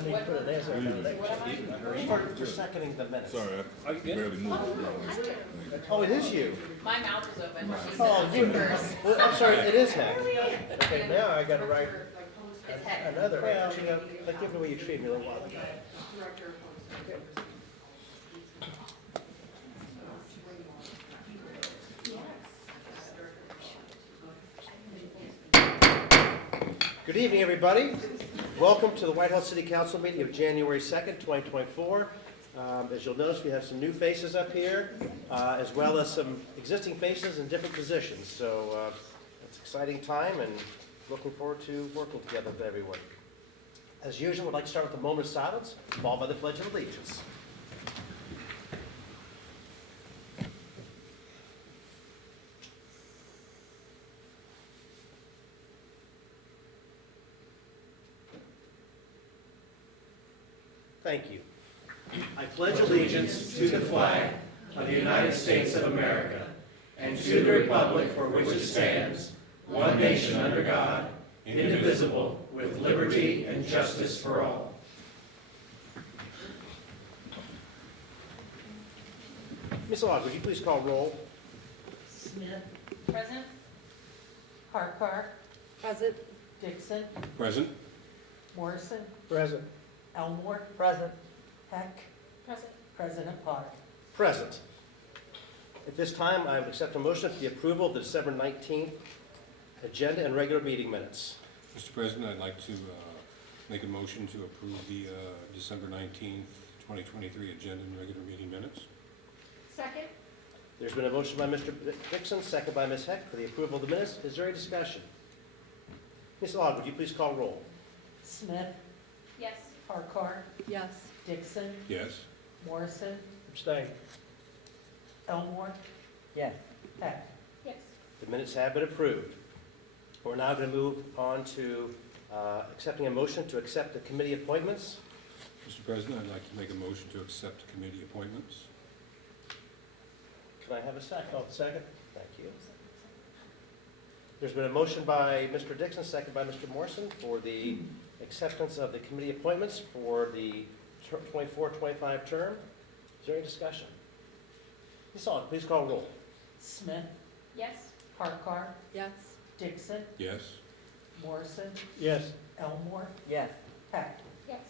I need to put an answer on that. What am I? For seconding the minutes. Sorry, Are you I good? barely moved. Oh, it is you. My mouth is open. She Oh, said you, first. well, I'm sorry, it is Heck. Okay, now I gotta write It's heck. another, well, you know, like give the way you treated me a little while ago. Good evening, everybody. Welcome to the Whitehall City Council meeting of January 2nd, 2024. As you'll notice, we have some new faces up here, as well as some existing faces in different positions. So it's an exciting time and looking forward to working together with everyone. As usual, I'd like to start with a moment of silence, followed by the Pledge of Allegiance. Thank you. I pledge allegiance to the flag of the United States of America and to the republic for which it stands, one nation under God, indivisible, with liberty and justice for all. Ms. Aug, would you please call roll? Smith, Present? Harkar, Present. Dixon, Present? Morrison, Present. Elmore. Present. Heck, Present. President Potter. Present. At this time, I would accept a motion for the approval of the December 19th agenda and regular meeting minutes. Mr. President, I'd like to make a motion to approve the December 19th, 2023 agenda and regular meeting minutes. Second? There's been a motion by Mr. Dixon, second by Ms. Heck for the approval of the minutes. Is there any discussion? Ms. Aug, would you please call roll? Smith, Yes. Harkar, Yes. Dixon, Yes? Morrison, Abstain. Elmore. Yes. Heck. Yes. The minutes have been approved. We're now going to move on to accepting a motion to accept the committee appointments. Mr. President, I'd like to make a motion to accept committee appointments. Can I have a second? Oh, second. Thank you. There's been a motion by Mr. Dixon, second by Mr. Morrison for the acceptance of the committee appointments for the 24-25 term. Is there any discussion? Ms. Aug, please call roll. Smith, Yes. Harkar, Yes. Dixon, Yes? Morrison, Yes. Elmore. Yes. Heck. Yes.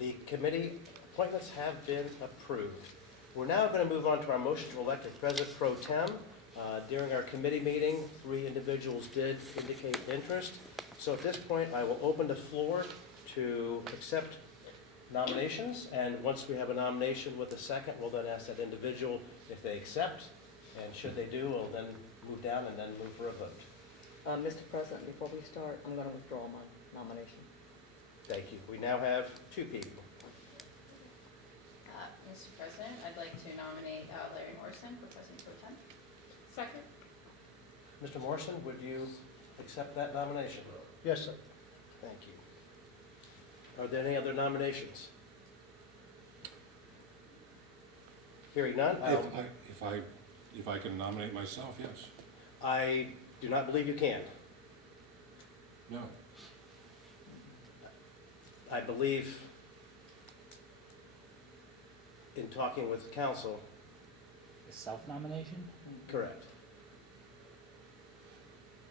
The committee appointments have been approved. We're now going to move on to our motion to elect a president pro tem. During our committee meeting, 3 individuals did indicate interest. So at this point, I will open the floor to accept nominations. And once we have a nomination with a second, we'll then ask that individual if they accept. And should they do, we'll then move down and then move for a vote. Mr. President, before we start, I'm going to withdraw my nomination. Thank you. We now have 2 people. Mr. President, I'd like to nominate Larry Morrison for President Pro Tem. Second? Mr. Morrison, would you accept that nomination? Yes, sir. Thank you. Are there any other nominations? Hearing none, If I can nominate myself, yes. I do not believe you can. No. I believe in talking with council, Self-nomination? correct.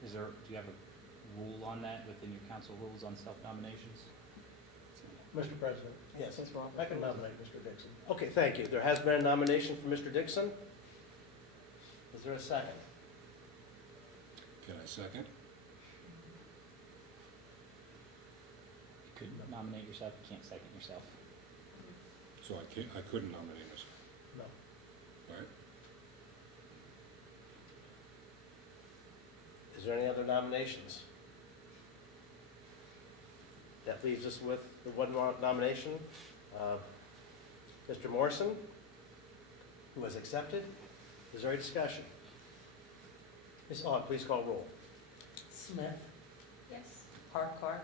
Do you have a rule on that within your council rules on self-nominations? Mr. President, Yes. Since we're on the I can board. nominate Mr. Dixon. Okay, thank you. There has been a nomination for Mr. Dixon. Is there a second? Can I second? You could nominate yourself, you can't second yourself. So I couldn't nominate myself, No. right? Is there any other nominations? That leaves us with the one nomination, Mr. Morrison, who has accepted. Is there any discussion? Ms. Aug, please call roll. Smith, Yes. Harkar,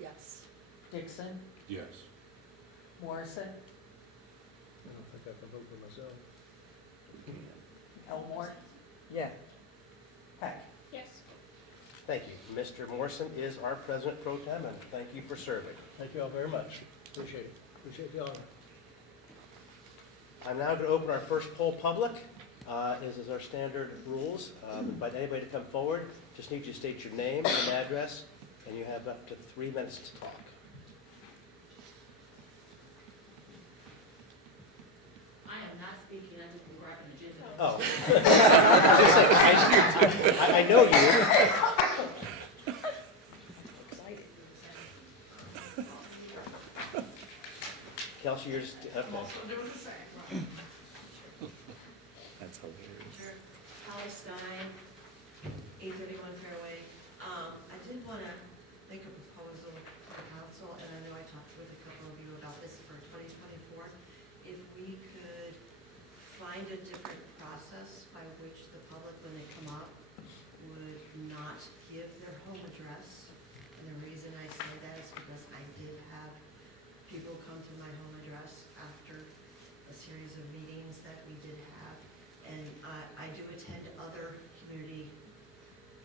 Yes. Dixon, Yes. Morrison, I don't think I can vote for myself. Elmore. Yeah. Heck. Yes. Thank you. Mr. Morrison is our President Pro Tem, and thank you for serving. Thank you all very much. Appreciate it. Appreciate the honor. I'm now going to open our first poll public. As is our standard rules, invite anybody to come forward. Just need you to state your name and address, and you have up to 3 minutes to talk. I am not speaking under the Republican agenda. Oh. I know you. Kelsey, you're just, okay. I'm also doing the same, right? That's hilarious. Holly Stein, 831 Fairway. I did want to make a proposal for the council, and I know I talked with a couple of you about this for 2024. If we could find a different process by which the public, when they come up, would not give their home address. And the reason I say that is because I did have people come to my home address after a series of meetings that we did have. And I do attend other community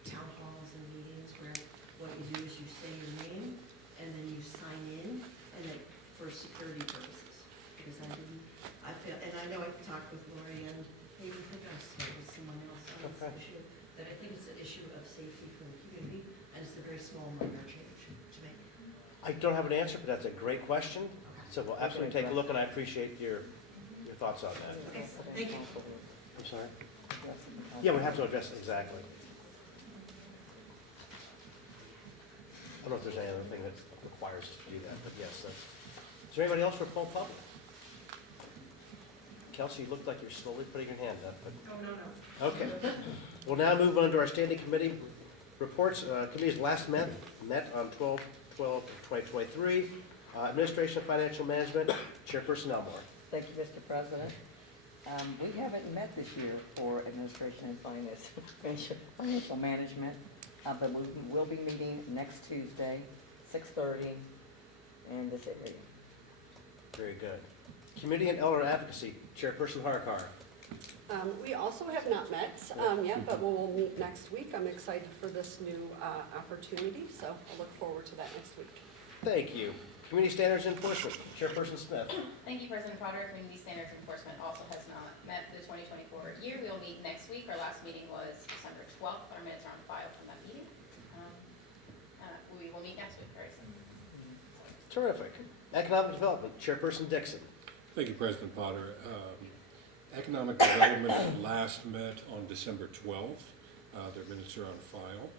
town halls and meetings where what you do is you say your name and then you sign in, and then for security purposes. Because I feel, and I know I've talked with Lori and maybe with someone else on this Okay. issue, that I think it's an issue of safety for the community, and it's a very small minor change to make. I don't have an answer, but that's a great question. So we'll absolutely take a look, and I appreciate your thoughts on that. Okay, thank you. I'm sorry? Yeah, we have to address it, exactly. I don't know if there's any other thing that requires us to do that, but yes, that's. Is there anybody else for poll public? Kelsey, you looked like you're slowly putting your hand up, but. Oh, no. Okay. We'll now move on to our standing committee reports. Committees last met on 12/12/2023. Administration and Financial Management, Chairperson Elmore. Thank you, Mr. President. We haven't met this year for Administration and Financial Management, but we will be meeting next Tuesday, 6:30, in this area. Very good. Community and Elder Advocacy, Chairperson Harkar. We also have not met yet, but we'll meet next week. I'm excited for this new opportunity, so I'll look forward to that next week. Thank you. Community Standards Enforcement, Chairperson Smith. Thank you, President Potter. Community Standards Enforcement also has not met for the 2024 year. We will meet next week. Our last meeting was December 12th. Our minutes are on file from that meeting. We will meet next week very soon. Terrific. Economic Development, Chairperson Dixon. Thank you, President Potter. Economic Development last met on December 12th. Their minutes are on file.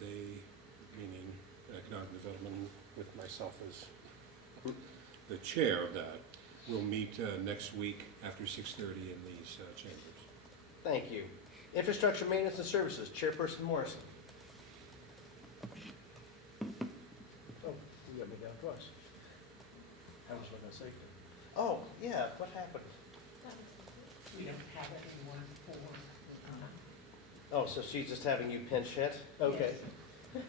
They, meaning Economic Development with myself as the chair of that, will meet next week after 6:30 in these chambers. Thank you. Infrastructure Maintenance and Services, Chairperson Morrison. Oh, you got me down twice. I was looking at safety. Oh, yeah, what happened? We don't have anyone for, Oh, so she's just having you pinch hit? Okay.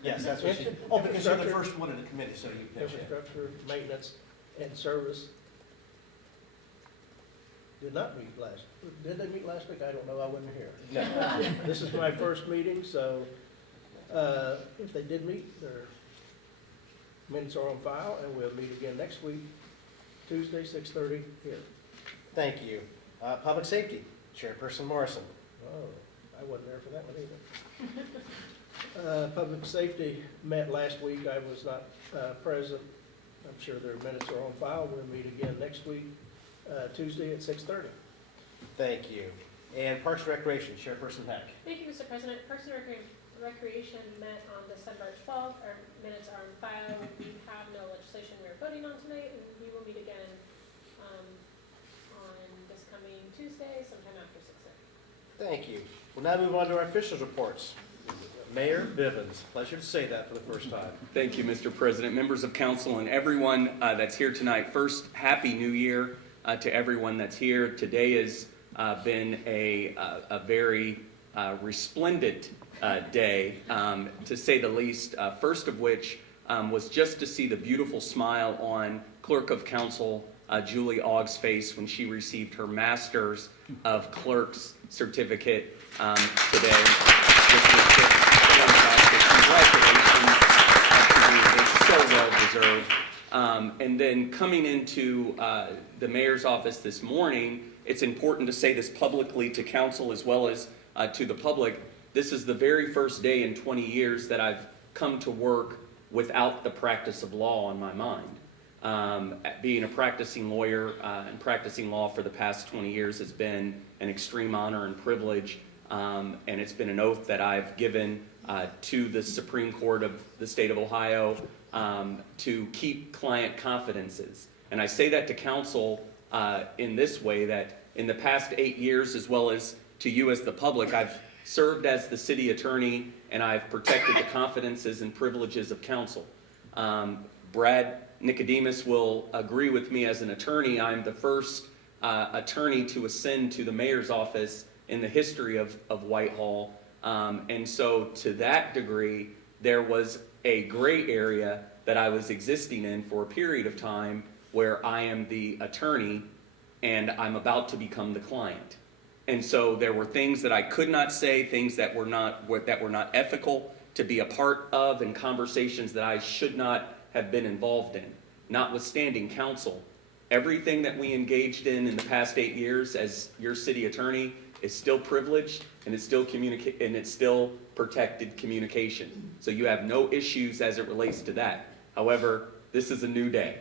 Yes, that's what she, oh, because you're the first one in the committee, so you pinch hit. Infrastructure, maintenance, and service. Did not meet did they meet last week? I don't know, I wasn't here. No. This is my first meeting, so, if they did meet, their minutes are on file, and we'll meet again next week, Tuesday, 6:30 here. Thank you. Public Safety, Chairperson Morrison. Oh, I wasn't there for that one either. Public safety met last week. I was not present. I'm sure their minutes are on file. We'll meet again next week, Tuesday at 6:30. Thank you. And Parks and Recreation, Chairperson Heck. Thank you, Mr. President. Parks and Recreation met on December 12th. Our minutes are on file. We have no legislation we are voting on tonight, and we will meet again on this coming Tuesday, sometime after 6:30. Thank you. We'll now move on to our officials' reports. Mayor Bivens, pleasure to say that for the first time. Thank you, Mr. President, members of council, and everyone that's here tonight. First, Happy New Year to everyone that's here. Today has been a very resplendent day, to say the least. First of which was just to see the beautiful smile on Clerk of Council Julie Ogg's face when she received her Master's of Clerks certificate today. Which was just fantastic. Congratulations to you. It's so well deserved. And then coming into the mayor's office this morning, it's important to say this publicly to council as well as to the public. This is the very first day in 20 years that I've come to work without the practice of law on my mind. Being a practicing lawyer and practicing law for the past 20 years has been an extreme honor and privilege, and it's been an oath that I've given to the Supreme Court of the state of Ohio to keep client confidences. And I say that to council in this way, that in the past 8 years, as well as to you as the public, I've served as the city attorney and I've protected the confidences and privileges of council. Brad Nicodemus will agree with me as an attorney. I'm the first attorney to ascend to the mayor's office in the history of Whitehall. And so to that degree, there was a gray area that I was existing in for a period of time where I am the attorney and I'm about to become the client. And so there were things that I could not say, things that were not ethical to be a part of, and conversations that I should not have been involved in. Notwithstanding counsel, everything that we engaged in the past 8 years as your city attorney is still privileged, and it's still protected communication. So you have no issues as it relates to that. However, this is a new day.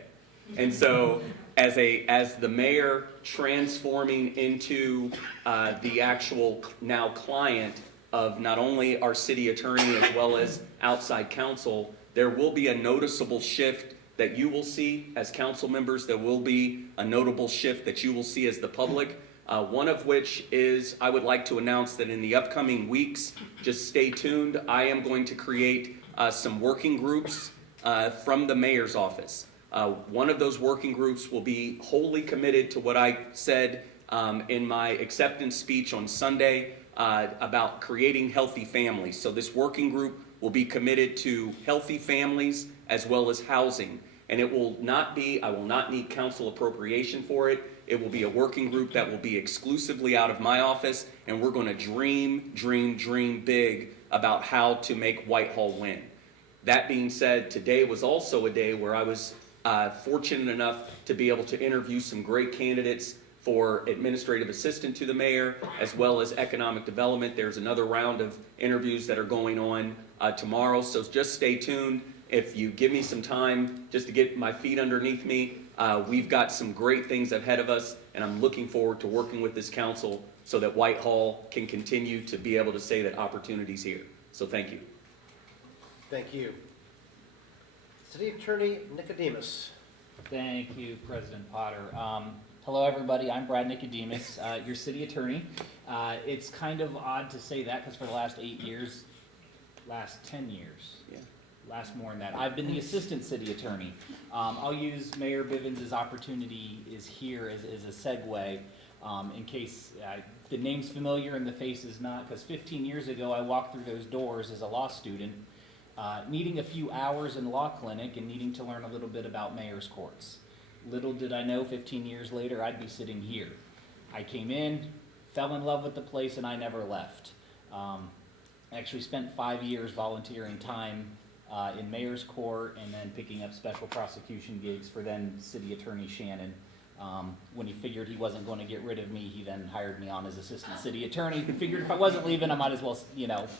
And so as the mayor transforming into the actual now client of not only our city attorney as well as outside counsel, there will be a noticeable shift that you will see as council members. There will be a notable shift that you will see as the public. One of which is, I would like to announce that in the upcoming weeks, just stay tuned, I am going to create some working groups from the mayor's office. One of those working groups will be wholly committed to what I said in my acceptance speech on Sunday about creating healthy families. So this working group will be committed to healthy families as well as housing. And it will not be, I will not need council appropriation for it. It will be a working group that will be exclusively out of my office, and we're going to dream big about how to make Whitehall win. That being said, today was also a day where I was fortunate enough to be able to interview some great candidates for administrative assistant to the mayor, as well as economic development. There's another round of interviews that are going on tomorrow, so just stay tuned. If you give me some time just to get my feet underneath me, we've got some great things ahead of us, and I'm looking forward to working with this council so that Whitehall can continue to be able to say that opportunity's here. So thank you. Thank you. City Attorney Nicodemus. Thank you, President Potter. Hello, everybody. I'm Brad Nicodemus, your city attorney. It's kind of odd to say that because for the last 8 years, last 10 years, last more than that, I've been the assistant city attorney. I'll use Mayor Bivens' opportunity is here as a segue in case the name's familiar and the face is not, because 15 years ago I walked through those doors as a law student, needing a few hours in law clinic and needing to learn a little bit about mayor's courts. Little did I know 15 years later I'd be sitting here. I came in, fell in love with the place, and I never left. Actually spent 5 years volunteering time in mayor's court and then picking up special prosecution gigs for then city attorney Shannon. When he figured he wasn't going to get rid of me, he then hired me on as assistant city attorney. He figured if I wasn't leaving, I might as well,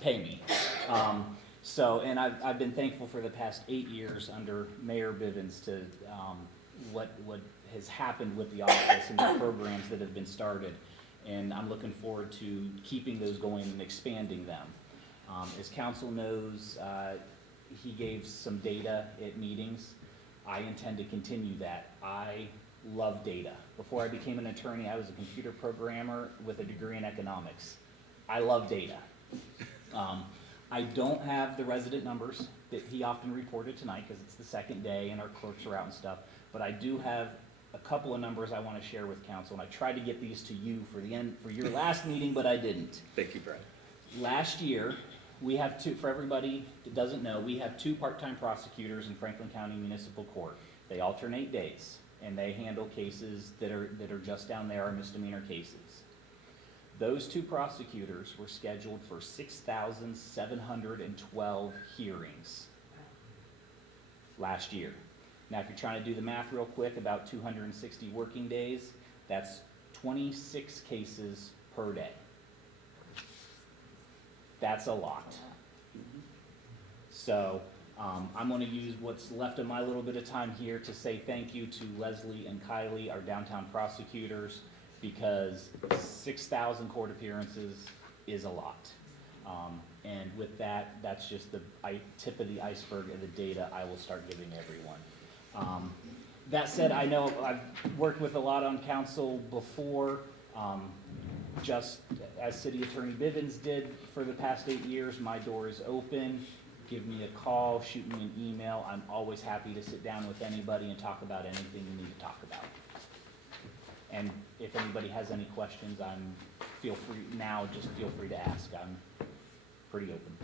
pay me. And I've been thankful for the past 8 years under Mayor Bivens to what has happened with the office and the programs that have been started. And I'm looking forward to keeping those going and expanding them. As council knows, he gave some data at meetings. I intend to continue that. I love data. Before I became an attorney, I was a computer programmer with a degree in economics. I love data. I don't have the resident numbers that he often reported tonight because it's the second day and our clerks are out and stuff, but I do have a couple of numbers I want to share with council, and I tried to get these to you for your last meeting, but I didn't. Thank you, Brad. Last year, we have two, for everybody that doesn't know, we have 2 part-time prosecutors in Franklin County Municipal Court. They alternate days, and they handle cases that are just down there, are misdemeanor cases. Those two prosecutors were scheduled for 6,712 hearings last year. Now, if you're trying to do the math real quick, about 260 working days, that's 26 cases per day. That's a lot. So, I'm gonna use what's left of my little bit of time here to say thank you to Leslie and Kylie, our downtown prosecutors, because 6,000 court appearances is a lot. And with that, that's just the tip of the iceberg of the data I will start giving everyone. That said, I know I've worked with a lot on council before, just as City Attorney Bivens did for the past 8 years. My door is open. Give me a call, shoot me an email. I'm always happy to sit down with anybody and talk about anything you need to talk about. And if anybody has any questions, just feel free to ask. I'm pretty open,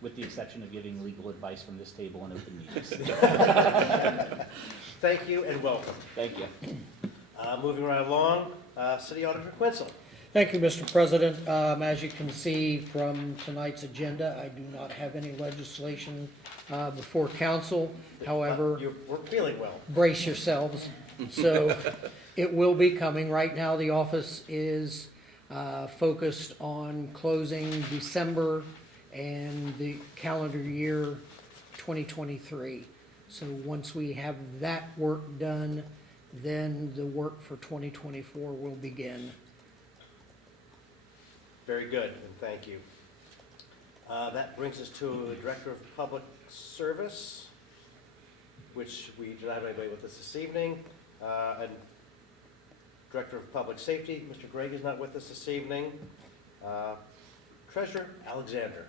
with the exception of giving legal advice from this table in open meetings. Thank you and welcome. Thank you. Moving right along, City Auditor Quinzel. Thank you, Mr. President. As you can see from tonight's agenda, I do not have any legislation before council. However, We're feeling well. brace yourselves. So it will be coming. Right now, the office is focused on closing December and the calendar year 2023. So once we have that work done, then the work for 2024 will begin. Very good, and thank you. That brings us to the Director of Public Service, which we do not have anybody with us this evening. And Director of Public Safety, Mr. Gregg is not with us this evening. Treasurer Alexander,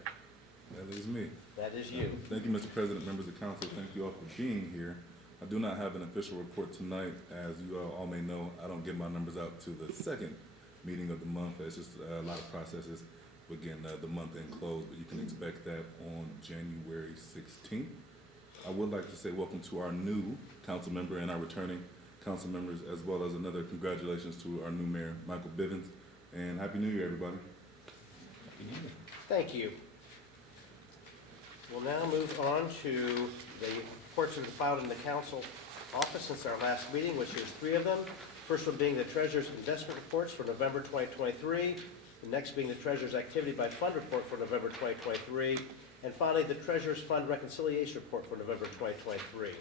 That is me. that is you. Thank you, Mr. President, members of council. Thank you all for being here. I do not have an official report tonight. As you all may know, I don't get my numbers out to the second meeting of the month. It's just a lot of processes with getting the month end closed, but you can expect that on January 16th. I would like to say welcome to our new council member and our returning council members, as well as another congratulations to our new mayor, Michael Bivens, and Happy New Year, everybody. Thank you. We'll now move on to the reports that are filed in the council office since our last meeting, which is 3 of them. First one being the Treasurer's investment reports for November 2023. The next being the Treasurer's activity by fund report for November 2023. And finally, the Treasurer's fund reconciliation report for November 2023.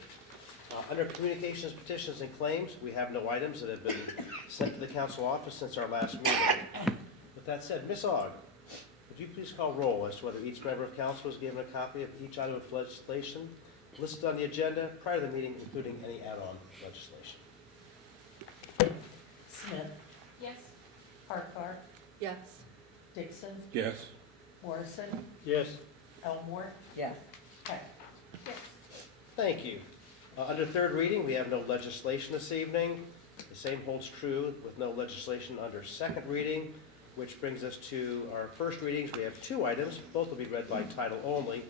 Under communications, petitions, and claims, we have no items that have been sent to the council office since our last meeting. With that said, Ms. Aug, would you please call roll as to whether each member of council was given a copy of each item of legislation listed on the agenda prior to the meeting, including any add-on legislation? Smith, Yes? Farquhar, Yes. Dixon, Yes. Morrison, Yes. Elmore, Yes. Heck. Yes. Thank you. Under third reading, we have no legislation this evening. The same holds true with no legislation under second reading, which brings us to our first readings. We have 2 items. Both will be read by title only.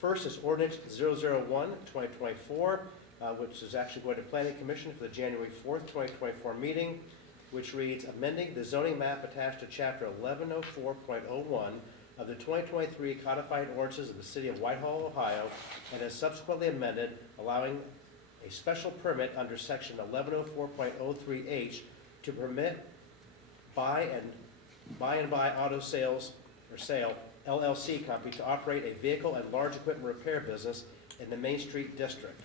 First is ordinance 001-2024, which is actually going to Planning Commission for the January 4th, 2024 meeting, which reads, amending the zoning map attached to Chapter 1104.01 of the 2023 codified ordinances of the City of Whitehall, Ohio, and is subsequently amended, allowing a special permit under Section 1104.03H to permit buy and buy auto sales or sale LLC company to operate a vehicle and large equipment repair business in the Main Street District.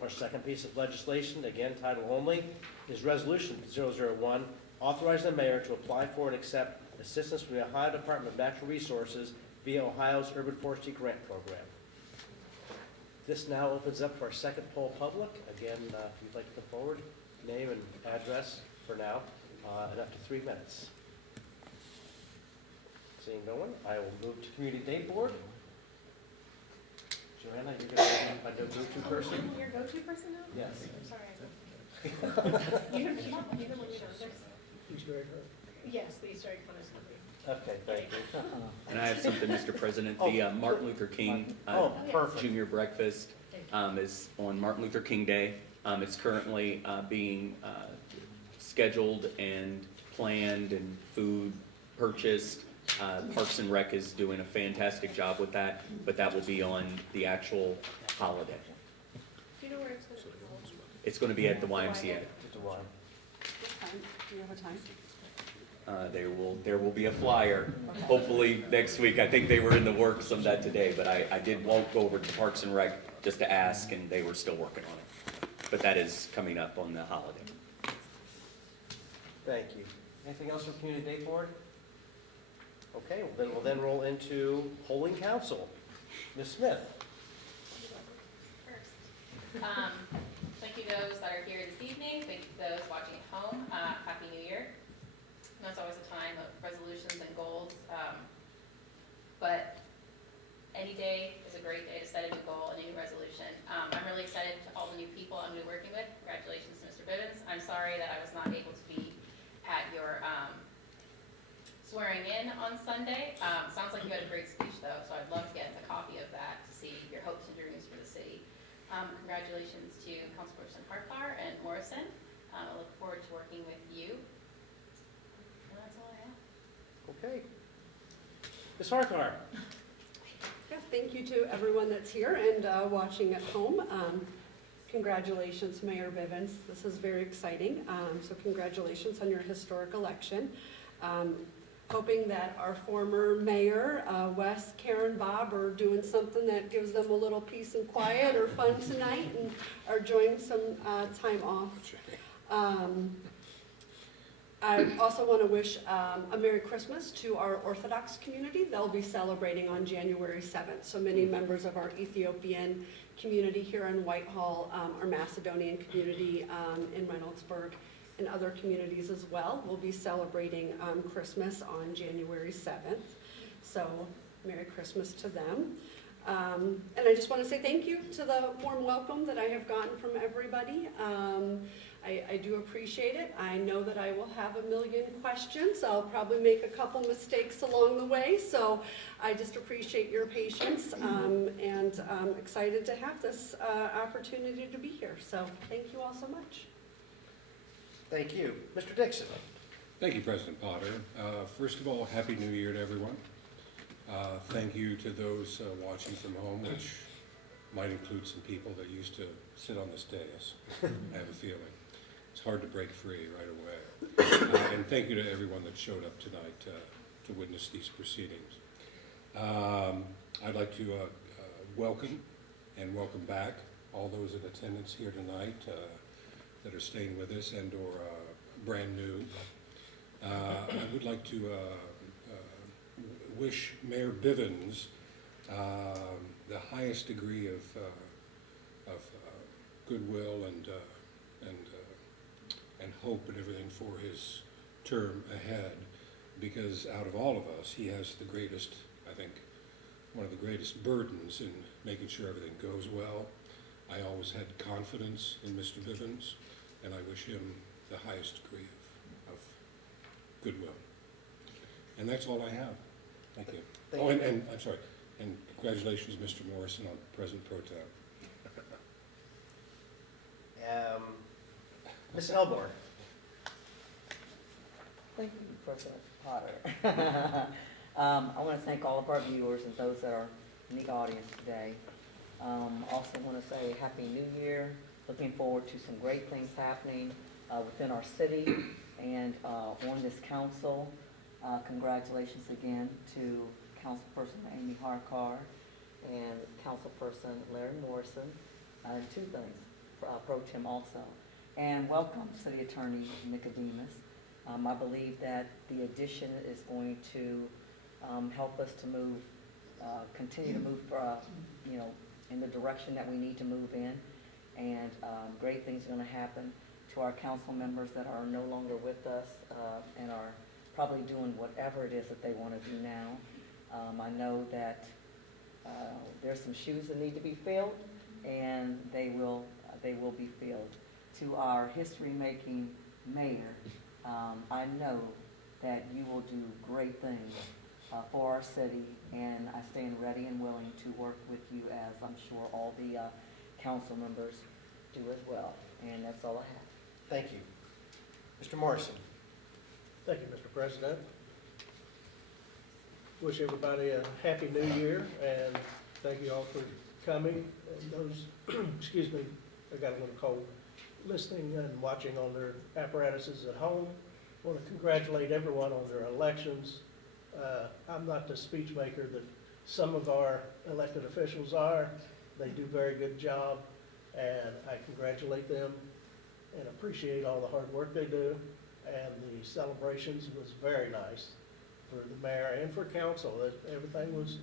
Our second piece of legislation, again title only, is Resolution 001, authorizing the mayor to apply for and accept assistance from the Ohio Department of Natural Resources via Ohio's Urban Forestry Grant Program. This now opens up to our second poll public. Again, if you'd like to come forward, name and address for now, and up to 3 minutes. Seeing no one, I will move to Community Day Board. Joanna, you're going to be my go-to person? I'm your go-to person now? Yes. I'm sorry. You can keep up, even when you don't. Easter egg hunt. Yes, the Easter egg hunt is coming. Okay, thank you. And I have something, Mr. President. The Martin Luther King Oh, perfect. Junior Breakfast is on Martin Luther King Day. It's currently being scheduled and planned and food purchased. Parks and Rec is doing a fantastic job with that, but that will be on the actual holiday. Do you know where it's gonna be? It's gonna be at the YMCA. Just a while. What time? Do you have a time? There will be a flyer, hopefully next week. I think they were in the works of that today, but won't go over to Parks and Rec just to ask, and they were still working on it. But that is coming up on the holiday. Thank you. Anything else from Community Day Board? Okay, well then we'll roll into polling council. Ms. Smith? First. Thank you to those that are here this evening, thank you to those watching at home, Happy New Year. I know it's always a time of resolutions and goals, but any day is a great day to set a new goal and a new resolution. I'm really excited to all the new people I'm going to be working with. Congratulations to Mr. Bivens. I'm sorry that I was not able to be at your swearing in on Sunday. Sounds like you had a great speech though, so I'd love to get a copy of that to see your hopes and dreams for the city. Congratulations to Councilperson Harkar and Morrison. I look forward to working with you. And that's all I have. Okay. Ms. Harkar? Yeah, thank you to everyone that's here and watching at home. Congratulations, Mayor Bivens. This is very exciting. So congratulations on your historic election. Hoping that our former mayor, Wes, Karen, Bob, are doing something that gives them a little peace and quiet or fun tonight and are enjoying some time off. I also want to wish a Merry Christmas to our Orthodox community. They'll be celebrating on January 7th. So many members of our Ethiopian community here in Whitehall, our Macedonian community in Reynoldsburg, and other communities as well will be celebrating Christmas on January 7th. So Merry Christmas to them. And I just want to say thank you to the warm welcome that I have gotten from everybody. I do appreciate it. I know that I will have a million questions. I'll probably make a couple mistakes along the way, so I just appreciate your patience, and I'm excited to have this opportunity to be here. So thank you all so much. Thank you. Mr. Dixon? Thank you, President Potter. First of all, Happy New Year to everyone. Thank you to those watching from home, which might include some people that used to sit on this dais, I have a feeling. It's hard to break free right away. And thank you to everyone that showed up tonight to witness these proceedings. I'd like to welcome and welcome back all those in attendance here tonight that are staying with us and or brand new. I would like to wish Mayor Bivens the highest degree of goodwill and hope and everything for his term ahead, because out of all of us, he has the greatest, I think, one of the greatest burdens in making sure everything goes well. I always had confidence in Mr. Bivens, and I wish him the highest degree of goodwill. And that's all I have. Thank you. Thank Oh, you. and I'm sorry, and congratulations, Mr. Morrison, on President Pro Tem. Ms. Elmore? Thank you, President Potter. I want to thank all of our viewers and those that are in the audience today. Also want to say Happy New Year. Looking forward to some great things happening within our city and on this council. Congratulations again to Councilperson Amy Harkar and Councilperson Larry Morrison. Two things, Pro Tem also. And welcome City Attorney Nicodemus. I believe that the addition is going to help us to move, continue to move, in the direction that we need to move in. And great things are going to happen to our council members that are no longer with us and are probably doing whatever it is that they want to do now. I know that there's some shoes that need to be filled, and they will be filled. To our history-making mayor, I know that you will do great things for our city, and I stand ready and willing to work with you, as I'm sure all the council members do as well. And that's all I have. Thank you. Mr. Morrison? Thank you, Mr. President. Wish everybody a happy new year, and thank you all for coming. And those, excuse me, I got a little cold, listening and watching on their apparatuses at home. Want to congratulate everyone on their elections. I'm not the speech maker that some of our elected officials are. They do a very good job, and I congratulate them and appreciate all the hard work they do. And the celebrations was very nice for the mayor and for council. Everything was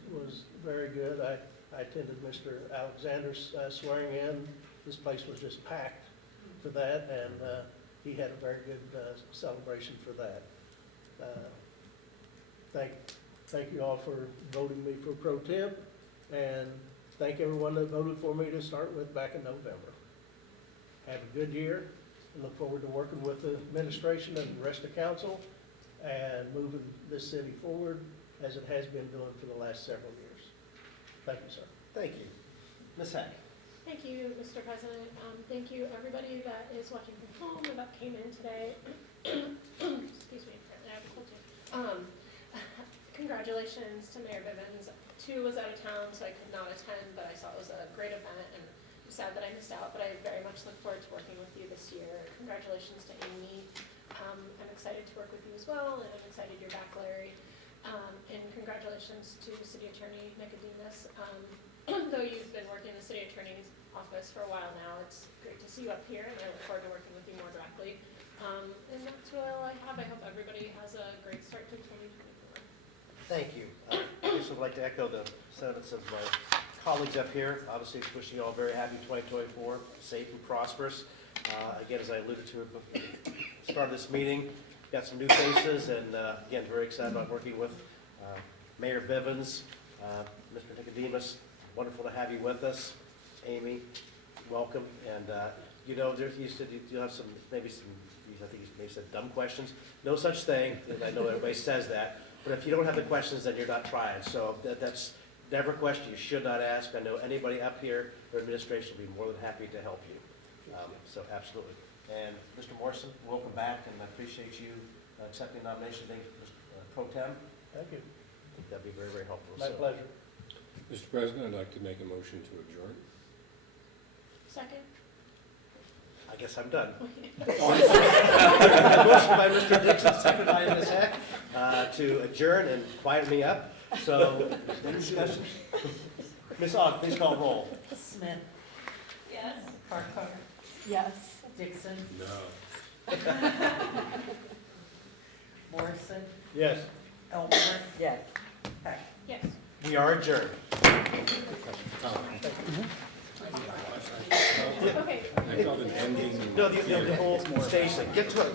very good. I attended Mr. Alexander's swearing in. This place was just packed for that, and he had a very good celebration for that. Thank you all for voting me for pro temp, and thank everyone that voted for me to start with back in November. Have a good year, and look forward to working with the administration and the rest of council and moving this city forward as it has been doing for the last several years. Thank you, sir. Thank you. Ms. Hack? Thank you, Mr. President. Thank you, everybody that is watching from home or that came in today. Excuse me, apparently I have a cold too. Congratulations to Mayor Bivens. Two was out of town, so I could not attend, but I saw it was a great event, and I'm sad that I missed out, but I very much look forward to working with you this year. Congratulations to Amy. I'm excited to work with you as well, and I'm excited you're back, Larry. And congratulations to City Attorney Nicodemus. Though you've been working in the City Attorney's office for a while now, it's great to see you up here, and I look forward to working with you more directly. And that's really all I have. I hope everybody has a great start to 2024. Thank you. I just would like to echo the sentiments of my colleagues up here. Obviously, wishing you all a very happy 2024, safe and prosperous. Again, as I alluded to at the start of this meeting, got some new faces, and again, very excited about working with Mayor Bivens, Mr. Nicodemus. Wonderful to have you with us. Amy, welcome. And you know, you said you have maybe some, I think you may have said dumb questions. No such thing, and I know everybody says that. But if you don't have the questions, then you're not trying. So that's never a question you should not ask. I know anybody up here, their administration will be more than happy to help you. So absolutely. And Mr. Morrison, welcome back, and I appreciate you accepting the nomination. Thank you, Mr. Pro Tem. Thank you. I think that'd be very, very helpful. My pleasure. Mr. President, I'd like to make a motion to adjourn. Second? I guess I'm done. Motion by Mr. Dixon, second by Ms. Heck, to adjourn and quiet me up. So, any discussion? Ms. Aug, please call roll. Smith, Yes. Farquhar, Yes. Dixon, No. Morrison, Yes. Elmer, yes. Heck. Yes. We are adjourned. Okay. I thought an ending. No, the whole station. Get to it.